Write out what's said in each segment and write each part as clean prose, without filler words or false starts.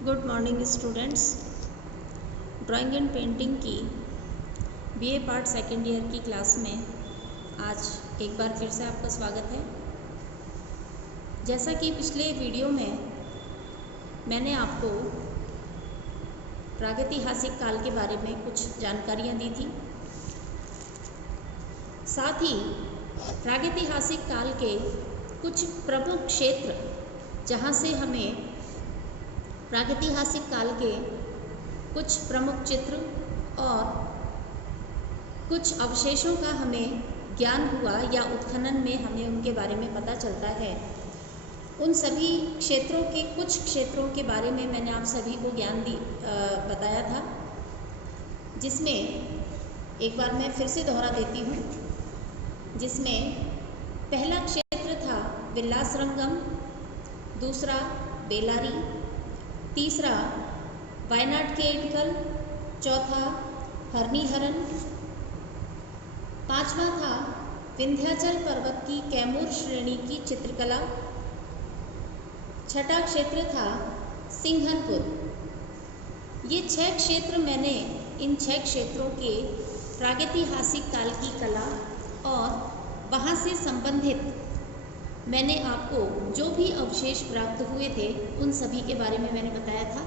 Good morning students. Drawing and painting की BA part second year की class में आज एक बार फिर से आपका स्वागत है। जैसा कि पिछले वीडियो में मैंने आपको प्रागैतिहासिक काल के बारे में कुछ जानकारियाँ दी थी, साथ ही प्रागैतिहासिक काल के कुछ प्रमुख क्षेत्र जहाँ से हमें प्रागैतिहासिक काल के कुछ प्रमुख चित्र और कुछ अवशेषों का हमें ज्ञान हुआ या उत्खनन में हमें उनके बारे में पता चलता है। उन सभी क्षेत्रों के कुछ क्षेत्रों के बारे में मैंने आप सभी को बताया था, जिसमें एक बार मैं फिर से दोहरा देती हूँ। जिसमें पहला क्षेत्र था विलासरंगम, दूसरा बेलारी, तीसरा वायनाड के इटकल, चौथा हरनीहरन, पांचवा था विंध्याचल पर्वत की कैमूर श्रेणी की चित्रकला, छठा क्षेत्र था सिंघनपुर। ये 6 क्षेत्र मैंने इन 6 क्षेत्रों के प्रागैतिहासिक काल की कला और वहाँ से संबंधित मैंने आपको जो भी अवशेष प्राप्त हुए थे उन सभी के बारे में मैंने बताया था।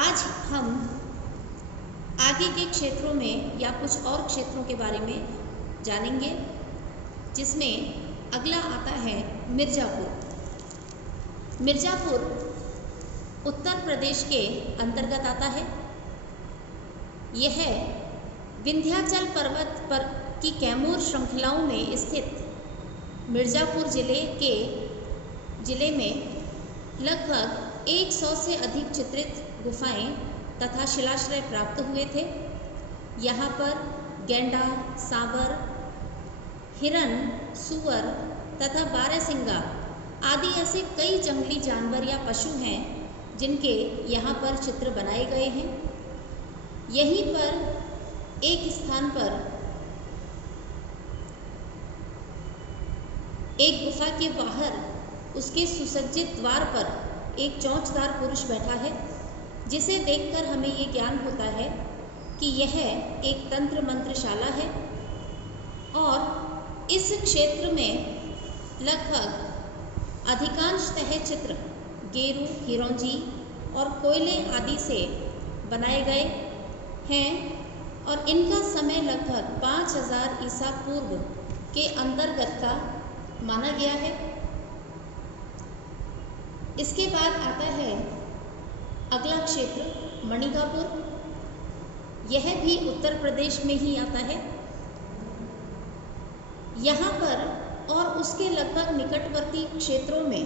आज हम आगे के क्षेत्रों में या कुछ और क्षेत्रों के बारे में जानेंगे, जिसमें अगला आता है मिर्ज़ापुर। मिर्ज़ापुर उत्तर प्रदेश के अंतर्गत आता है। यह विंध्याचल पर्वत पर की कैमूर श्रृंखलाओं में स्थित मिर्ज़ापुर जिले में लगभग 100 से अधिक चित्रित गुफाएं तथा शिलाश्रय प्राप्त हुए थे। यहाँ पर गैंडा, सांबर, हिरन, सूअर तथा बारहसिंगा आदि ऐसे कई जंगली जानवर या पशु हैं जिनके यहाँ पर चित्र बनाए गए हैं। यहीं पर एक स्थान पर एक गुफा के बाहर उसके सुसज्जित द्वार पर एक चोंचदार पुरुष बैठा है, जिसे देखकर हमें ये ज्ञान होता है कि यह एक तंत्र मंत्रशाला है। और इस क्षेत्र में लगभग अधिकांशतः चित्र गेरू, हिरोंजी और कोयले आदि से बनाए गए हैं और इनका समय लगभग 5000 ईसा पूर्व के अंतर्गत का माना गया है। इसके बाद आता है अगला क्षेत्र मणिकापुर। यह भी उत्तर प्रदेश में ही आता है। यहाँ पर और उसके लगभग निकटवर्ती क्षेत्रों में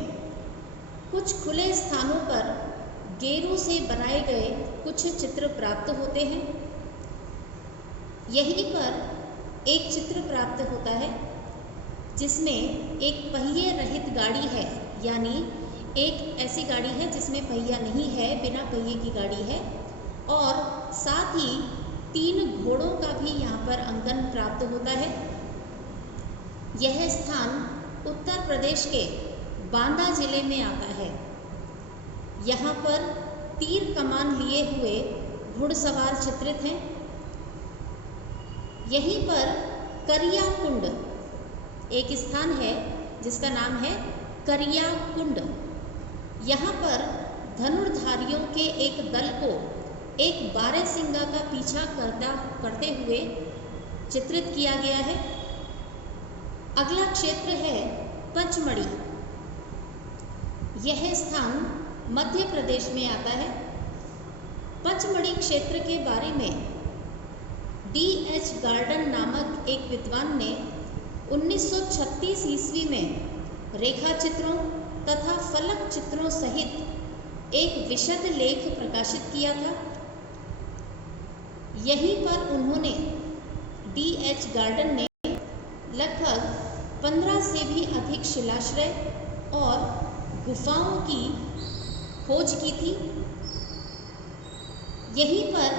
कुछ खुले स्थानों पर गेरू से बनाए गए कुछ चित्र प्राप्त होते हैं। यहीं पर एक चित्र प्राप्त होता है जिसमें एक पहिए रहित गाड़ी है, यानी एक ऐसी गाड़ी है जिसमें पहिया नहीं है, बिना पहिए की गाड़ी है, और साथ ही 3 घोड़ों का भी यहाँ पर अंकन प्राप्त होता है। यह स्थान उत्तर प्रदेश के बांदा जिले में आता है। यहाँ पर तीर कमान लिए हुए घुड़सवार चित्रित हैं। यहीं पर करिया कुंड एक स्थान है जिसका नाम है करिया कुंड। यहाँ पर धनुर्धारियों के एक दल को एक बारहसिंगा का पीछा करते हुए चित्रित किया गया है। अगला क्षेत्र है पंचमढ़ी। यह स्थान मध्य प्रदेश में आता है। पंचमढ़ी क्षेत्र के बारे में D.H. गार्डन नामक एक विद्वान ने 1936 ईस्वी में रेखा चित्रों तथा फलक चित्रों सहित एक विशद लेख प्रकाशित किया था। यहीं पर उन्होंने D.H. गार्डन ने लगभग 15 से भी अधिक शिलाश्रय और गुफाओं की खोज की थी। यहीं पर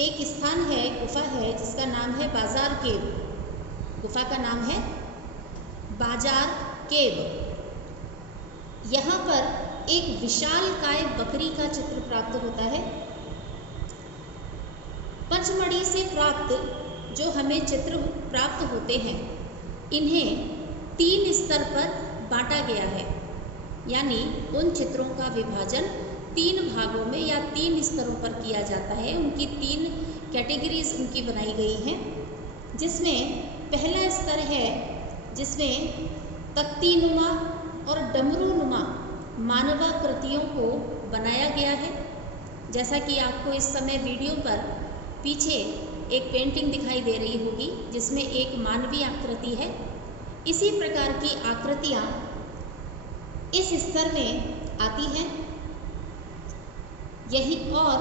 एक स्थान है, गुफा है, जिसका नाम है बाजार केव। गुफा का नाम है बाजार केव। यहाँ पर एक विशालकाय बकरी का चित्र प्राप्त होता है। पंचमढ़ी से प्राप्त जो हमें चित्र प्राप्त होते हैं, इन्हें 3 स्तर पर बांटा गया है, यानी उन चित्रों का विभाजन 3 भागों में या 3 स्तरों पर किया जाता है। उनकी 3 कैटेगरीज उनकी बनाई गई हैं, जिसमें पहला स्तर है जिसमें तख्तीनुमा और डमरूनुमा मानवाकृतियों को बनाया गया है। जैसा कि आपको इस समय वीडियो पर पीछे एक पेंटिंग दिखाई दे रही होगी जिसमें एक मानवीय आकृति है। इसी प्रकार की आकृतियाँ इस स्तर में आती हैं। यही और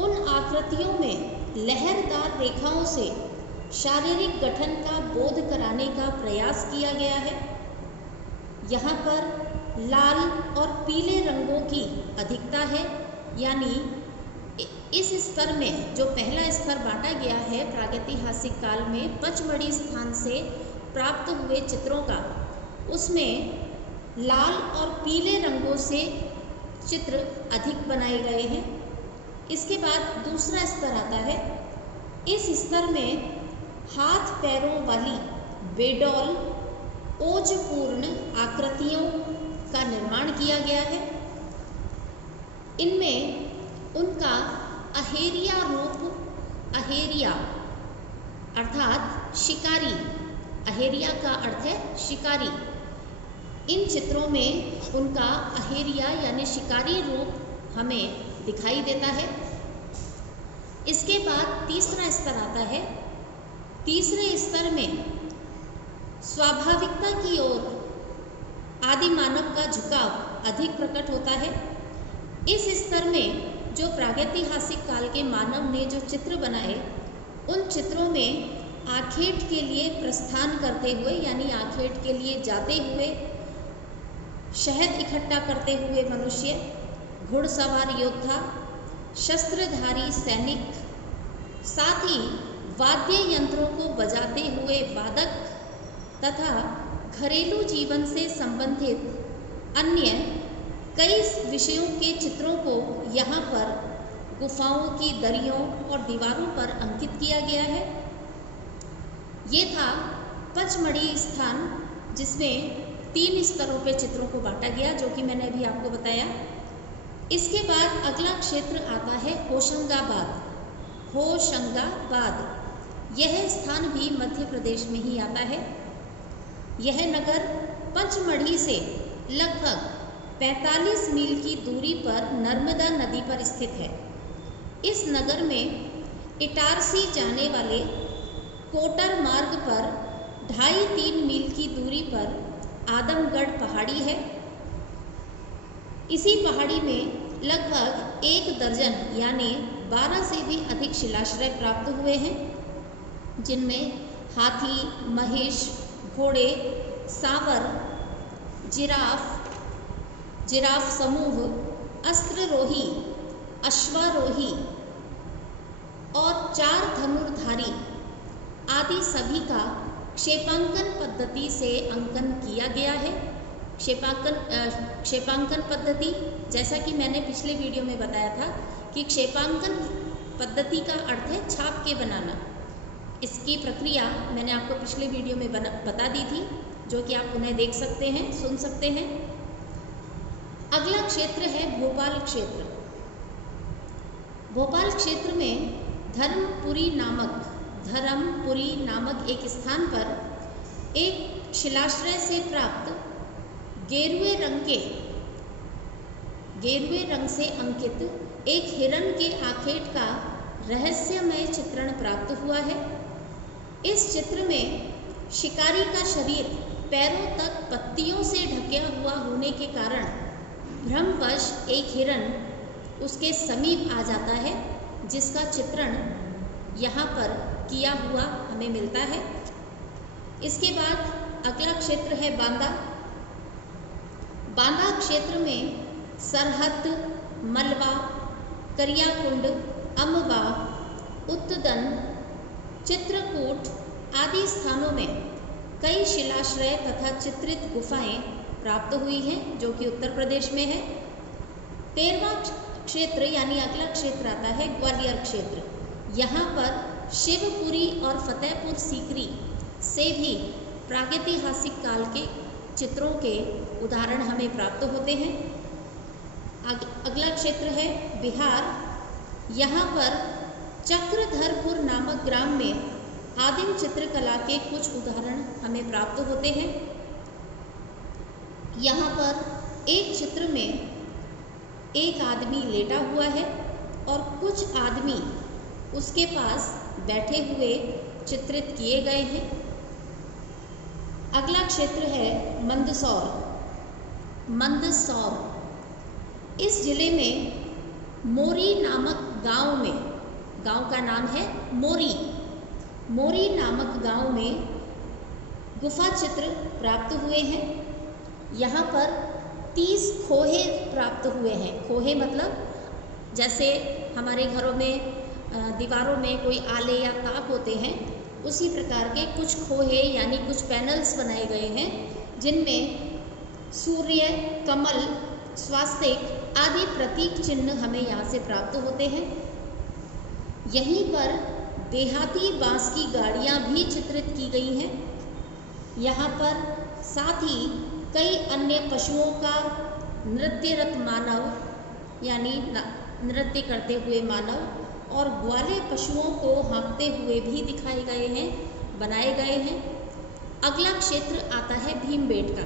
उन आकृतियों में लहरदार रेखाओं से शारीरिक गठन का बोध कराने का प्रयास किया गया है। यहाँ पर लाल और पीले रंगों की अधिकता है, यानी इस स्तर में जो पहला स्तर बांटा गया है प्रागैतिहासिक काल में पचमढ़ी स्थान से प्राप्त हुए चित्रों का, उसमें लाल और पीले रंगों से चित्र अधिक बनाए गए हैं। इसके बाद दूसरा स्तर आता है। इस स्तर में हाथ पैरों वाली बेडौल ओजपूर्ण आकृतियों का निर्माण किया गया है। इनमें उनका अहेरिया रूप, अहेरिया अर्थात शिकारी, अहेरिया का अर्थ है शिकारी। इन चित्रों में उनका अहेरिया यानी शिकारी रूप हमें दिखाई देता है। इसके बाद तीसरा स्तर आता है। तीसरे स्तर में स्वाभाविकता की ओर आदि मानव का झुकाव अधिक प्रकट होता है। इस स्तर में जो प्रागैतिहासिक काल के मानव ने जो चित्र बनाए, उन चित्रों में आखेट के लिए प्रस्थान करते हुए यानी आखेट के लिए जाते हुए, शहद इकट्ठा करते हुए मनुष्य, घुड़सवार योद्धा, शस्त्रधारी सैनिक, साथ ही वाद्य यंत्रों को बजाते हुए वादक तथा घरेलू जीवन से संबंधित अन्य कई विषयों के चित्रों को यहाँ पर गुफाओं की दरियों और दीवारों पर अंकित किया गया है। ये था पचमढ़ी स्थान, जिसमें 3 स्तरों पे चित्रों को बांटा गया, जो कि मैंने अभी आपको बताया। इसके बाद अगला क्षेत्र आता है होशंगाबाद। होशंगाबाद यह स्थान भी मध्य प्रदेश में ही आता है। यह नगर पंचमढ़ी से लगभग 45 मील की दूरी पर नर्मदा नदी पर स्थित है। इस नगर में इटारसी जाने वाले कोटर मार्ग पर 2.5-3 मील की दूरी पर आदमगढ़ पहाड़ी है। इसी पहाड़ी में लगभग 1 दर्जन यानी 12 से भी अधिक शिलाश्रय प्राप्त हुए हैं, जिनमें हाथी, महिष, घोड़े, सांवर, जिराफ समूह, अस्त्ररोही, अश्वारोही और 4 धनुर्धारी आदि सभी का क्षेपांकन पद्धति से अंकन किया गया है। क्षेपांकन पद्धति, जैसा कि मैंने पिछले वीडियो में बताया था कि क्षेपांकन पद्धति का अर्थ है छाप के बनाना। इसकी प्रक्रिया मैंने आपको पिछले वीडियो में बता दी थी, जो कि आप उन्हें देख सकते हैं, सुन सकते हैं। अगला क्षेत्र है भोपाल क्षेत्र। भोपाल क्षेत्र में धर्मपुरी नामक एक स्थान पर एक शिलाश्रय से प्राप्त गेरुए रंग से अंकित एक हिरण के आखेट का रहस्यमय चित्रण प्राप्त हुआ है। इस चित्र में शिकारी का शरीर पैरों तक पत्तियों से ढका हुआ होने के कारण भ्रमवश एक हिरण उसके समीप आ जाता है, जिसका चित्रण यहाँ पर किया हुआ हमें मिलता है। इसके बाद अगला क्षेत्र है बांदा। बांदा क्षेत्र में सरहद, मलवा, करियाकुंड, अम्बा, उत्तदन, चित्रकूट आदि स्थानों में कई शिलाश्रय तथा चित्रित गुफाएं प्राप्त हुई हैं, जो कि उत्तर प्रदेश में है। 13वां क्षेत्र यानी अगला क्षेत्र आता है ग्वालियर क्षेत्र। यहाँ पर शिवपुरी और फतेहपुर सीकरी से भी प्रागैतिहासिक काल के चित्रों के उदाहरण हमें प्राप्त होते हैं। अगला क्षेत्र है बिहार। यहाँ पर चक्रधरपुर नामक ग्राम में आदिम चित्रकला के कुछ उदाहरण हमें प्राप्त होते हैं। यहाँ पर एक चित्र में एक आदमी लेटा हुआ है और कुछ आदमी उसके पास बैठे हुए चित्रित किए गए हैं। अगला क्षेत्र है मंदसौर। इस जिले में मोरी नामक गांव में, गांव का नाम है मोरी नामक गांव में गुफा चित्र प्राप्त हुए हैं। यहाँ पर 30 खोहे प्राप्त हुए हैं। खोहे मतलब जैसे हमारे घरों में दीवारों में कोई आले या ताक होते हैं, उसी प्रकार के कुछ खोहे यानी कुछ पैनल्स बनाए गए हैं, जिनमें सूर्य, कमल, स्वास्तिक आदि प्रतीक चिन्ह हमें यहाँ से प्राप्त होते हैं। यहीं पर देहाती बांस की गाड़ियाँ भी चित्रित की गई हैं। यहाँ पर साथ ही कई अन्य पशुओं का नृत्यरत मानव यानी नृत्य करते हुए मानव और ग्वाले पशुओं को हाँकते हुए भी दिखाए गए हैं, बनाए गए हैं। अगला क्षेत्र आता है भीमबेटका,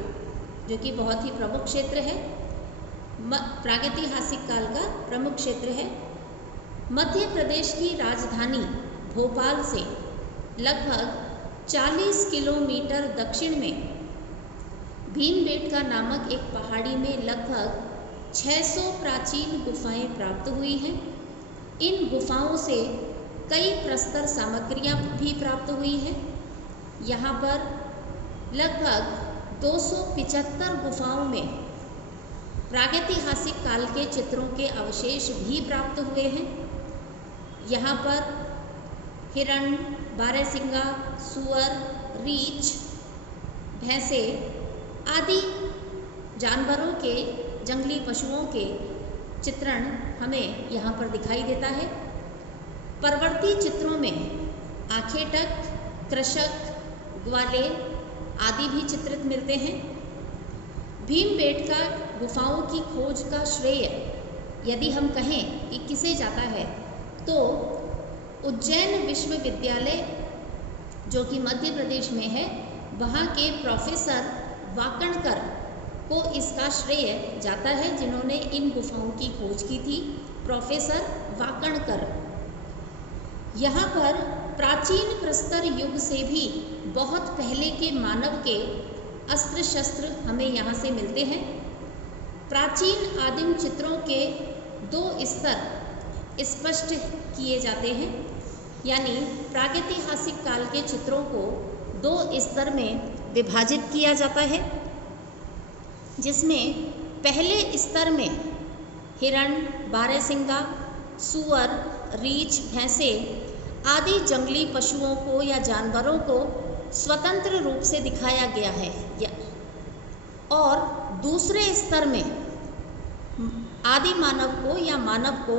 जो कि बहुत ही प्रमुख क्षेत्र है, प्रागैतिहासिक काल का प्रमुख क्षेत्र है। मध्य प्रदेश की राजधानी भोपाल से लगभग 40 किलोमीटर दक्षिण में भीमबेटका नामक एक पहाड़ी में लगभग 600 प्राचीन गुफाएं प्राप्त हुई हैं। इन गुफाओं से कई प्रस्तर सामग्रियां भी प्राप्त हुई हैं। यहाँ पर लगभग 275 गुफाओं में प्रागैतिहासिक काल के चित्रों के अवशेष भी प्राप्त हुए हैं। यहाँ पर हिरण, बारहसिंगा, सूअर, रीछ, भैंसे आदि जानवरों के, जंगली पशुओं के चित्रण हमें यहाँ पर दिखाई देता है। परवर्ती चित्रों में आखेटक, कृषक, ग्वाले आदि भी चित्रित मिलते हैं। भीमबेटका गुफाओं की खोज का श्रेय यदि हम कहें कि किसे जाता है, तो उज्जैन विश्वविद्यालय जो कि मध्य प्रदेश में है, वहाँ के प्रोफेसर वाकणकर को इसका श्रेय जाता है, जिन्होंने इन गुफाओं की खोज की थी, प्रोफेसर वाकणकर। यहाँ पर प्राचीन प्रस्तर युग से भी बहुत पहले के मानव के अस्त्र शस्त्र हमें यहाँ से मिलते हैं। प्राचीन आदिम चित्रों के 2 स्तर स्पष्ट किए जाते हैं, यानी प्रागैतिहासिक काल के चित्रों को 2 स्तर में विभाजित किया जाता है, जिसमें पहले स्तर में हिरण, बारहसिंगा, सूअर, रीछ, भैंसे आदि जंगली पशुओं को या जानवरों को स्वतंत्र रूप से दिखाया गया है, और दूसरे स्तर में आदि मानव को या मानव को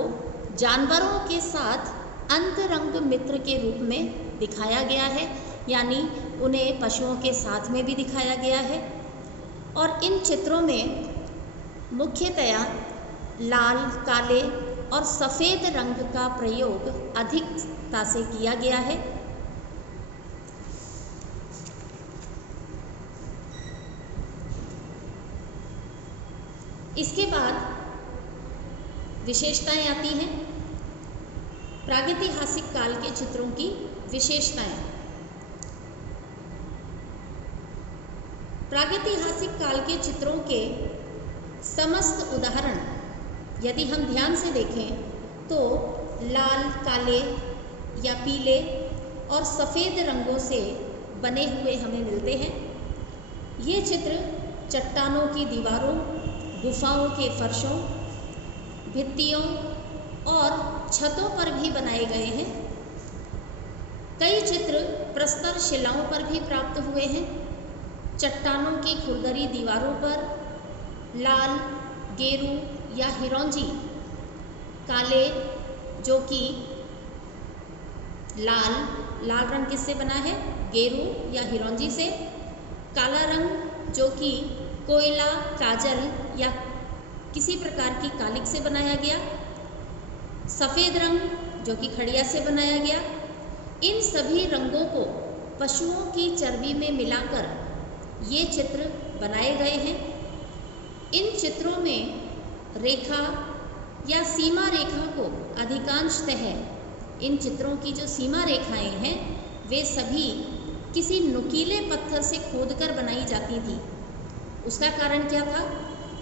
जानवरों के साथ अंतरंग मित्र के रूप में दिखाया गया है, यानी उन्हें पशुओं के साथ में भी दिखाया गया है। और इन चित्रों में मुख्यतया लाल, काले और सफ़ेद रंग का प्रयोग अधिकता से किया गया है। इसके बाद विशेषताएं आती हैं, प्रागैतिहासिक काल के चित्रों की विशेषताएं। प्रागैतिहासिक काल के चित्रों के समस्त उदाहरण यदि हम ध्यान से देखें तो लाल, काले या पीले और सफ़ेद रंगों से बने हुए हमें मिलते हैं। ये चित्र चट्टानों की दीवारों, गुफाओं के फर्शों, भित्तियों और छतों पर भी बनाए गए हैं। कई चित्र प्रस्तर शिलाओं पर भी प्राप्त हुए हैं। चट्टानों की खुरदरी दीवारों पर लाल, गेरू या हिरौंजी, काले जो कि लाल रंग किससे बना है? गेरू या हिरौंजी से। काला रंग जो कि कोयला, काजल या किसी प्रकार की कालिक से बनाया गया। सफ़ेद रंग जो कि खड़िया से बनाया गया। इन सभी रंगों को पशुओं की चर्बी में मिलाकर ये चित्र बनाए गए हैं। इन चित्रों में रेखा या सीमा रेखा को अधिकांशतः, इन चित्रों की जो सीमा रेखाएं हैं वे सभी किसी नुकीले पत्थर से खोदकर बनाई जाती थी। उसका कारण क्या था?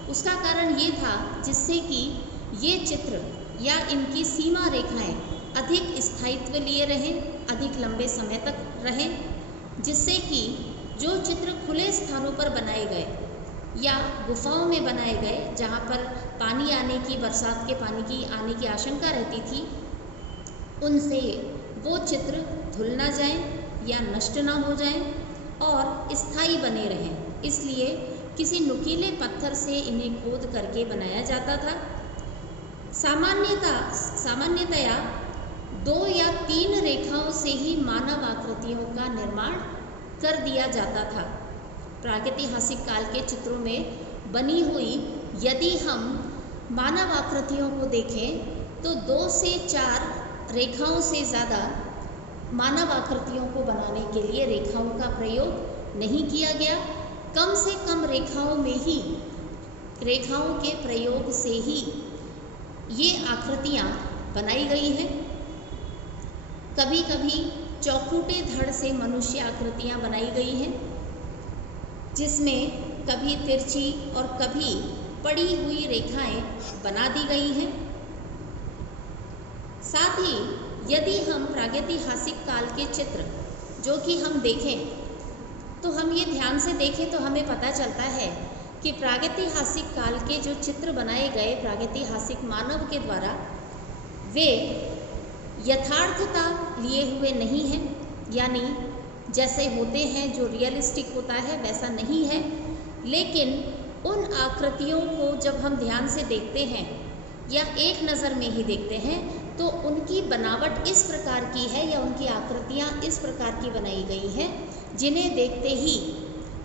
उसका कारण ये था जिससे कि ये चित्र या इनकी सीमा रेखाएं अधिक स्थायित्व लिए रहें, अधिक लंबे समय तक रहें, जिससे कि जो चित्र खुले स्थानों पर बनाए गए या गुफाओं में बनाए गए जहाँ पर पानी आने की, बरसात के पानी की आने की आशंका रहती थी, उनसे वो चित्र धुल ना जाएं या नष्ट ना हो जाएं और स्थायी बने रहें। इसलिए किसी नुकीले पत्थर से इन्हें खोद करके बनाया जाता था। सामान्यतया 2 या 3 रेखाओं से ही मानव आकृतियों का निर्माण कर दिया जाता था। प्रागैतिहासिक काल के चित्रों में बनी हुई यदि हम मानव आकृतियों को देखें तो 2 से 4 रेखाओं से ज़्यादा मानव आकृतियों को बनाने के लिए रेखाओं का प्रयोग नहीं किया गया। कम से कम रेखाओं के प्रयोग से ही ये आकृतियाँ बनाई गई हैं। कभी कभी चौखूटे धड़ से मनुष्य आकृतियाँ बनाई गई हैं, जिसमें कभी तिरछी और कभी पड़ी हुई रेखाएं बना दी गई हैं। साथ ही यदि हम प्रागैतिहासिक काल के चित्र जो कि हम देखें तो हम ये ध्यान से देखें तो हमें पता चलता है कि प्रागैतिहासिक काल के जो चित्र बनाए गए प्रागैतिहासिक मानव के द्वारा वे यथार्थता लिए हुए नहीं हैं, यानी जैसे होते हैं जो रियलिस्टिक होता है वैसा नहीं है। लेकिन उन आकृतियों को जब हम ध्यान से देखते हैं या एक नज़र में ही देखते हैं तो उनकी बनावट इस प्रकार की है या उनकी आकृतियाँ इस प्रकार की बनाई गई हैं जिन्हें देखते ही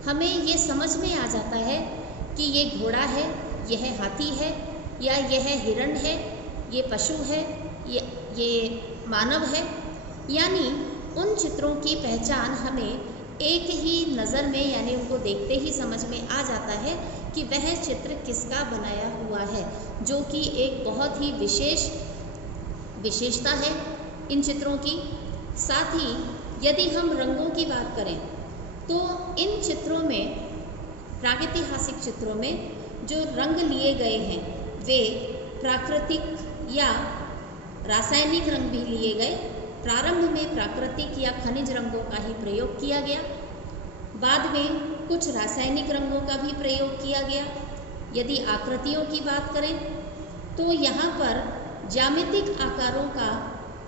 हमें ये समझ में आ जाता है कि ये घोड़ा है, यह हाथी है या यह हिरण है, ये पशु है, ये मानव है। यानी उन चित्रों की पहचान हमें एक ही नज़र में यानी उनको देखते ही समझ में आ जाता है कि वह चित्र किसका बनाया हुआ है, जो कि एक बहुत ही विशेषता है इन चित्रों की। साथ ही यदि हम रंगों की बात करें तो इन चित्रों में, प्रागैतिहासिक चित्रों में जो रंग लिए गए हैं वे प्राकृतिक या रासायनिक रंग भी लिए गए। प्रारंभ में प्राकृतिक या खनिज रंगों का ही प्रयोग किया गया, बाद में कुछ रासायनिक रंगों का भी प्रयोग किया गया। यदि आकृतियों की बात करें तो यहाँ पर ज्यामितिक आकारों का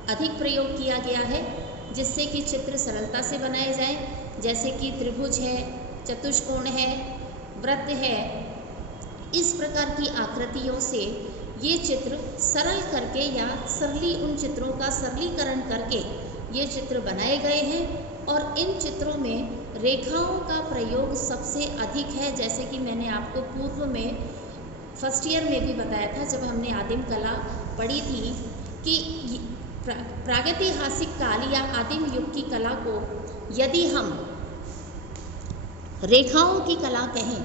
अधिक प्रयोग किया गया है जिससे कि चित्र सरलता से बनाए जाएं, जैसे कि त्रिभुज है, चतुष्कोण है, वृत्त है। इस प्रकार की आकृतियों से ये चित्र सरल करके या उन चित्रों का सरलीकरण करके ये चित्र बनाए गए हैं। और इन चित्रों में रेखाओं का प्रयोग सबसे अधिक है, जैसे कि मैंने आपको पूर्व में फर्स्ट ईयर में भी बताया था जब हमने आदिम कला पढ़ी थी कि प्रागैतिहासिक काल या आदिम युग की कला को यदि हम रेखाओं की कला कहें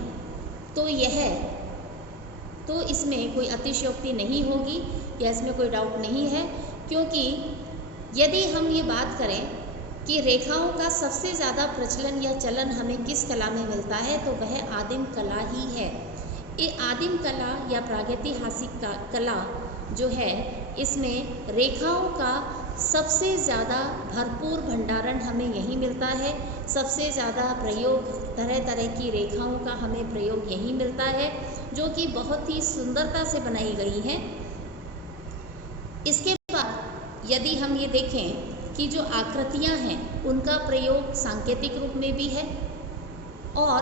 तो इसमें कोई अतिशयोक्ति नहीं होगी या इसमें कोई डाउट नहीं है, क्योंकि यदि हम ये बात करें कि रेखाओं का सबसे ज़्यादा प्रचलन या चलन हमें किस कला में मिलता है तो वह आदिम कला ही है। ये आदिम कला या प्रागैतिहासिक कला जो है इसमें रेखाओं का सबसे ज़्यादा भरपूर भंडारण हमें यहीं मिलता है। सबसे ज़्यादा प्रयोग तरह तरह की रेखाओं का हमें प्रयोग यहीं मिलता है जो कि बहुत ही सुंदरता से बनाई गई हैं। इसके बाद यदि हम ये देखें कि जो आकृतियाँ हैं उनका प्रयोग सांकेतिक रूप में भी है और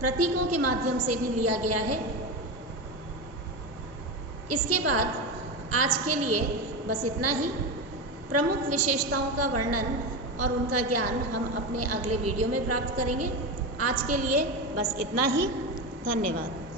प्रतीकों के माध्यम से भी लिया गया है। इसके बाद आज के लिए बस इतना ही। प्रमुख विशेषताओं का वर्णन और उनका ज्ञान हम अपने अगले वीडियो में प्राप्त करेंगे। आज के लिए बस इतना ही। धन्यवाद।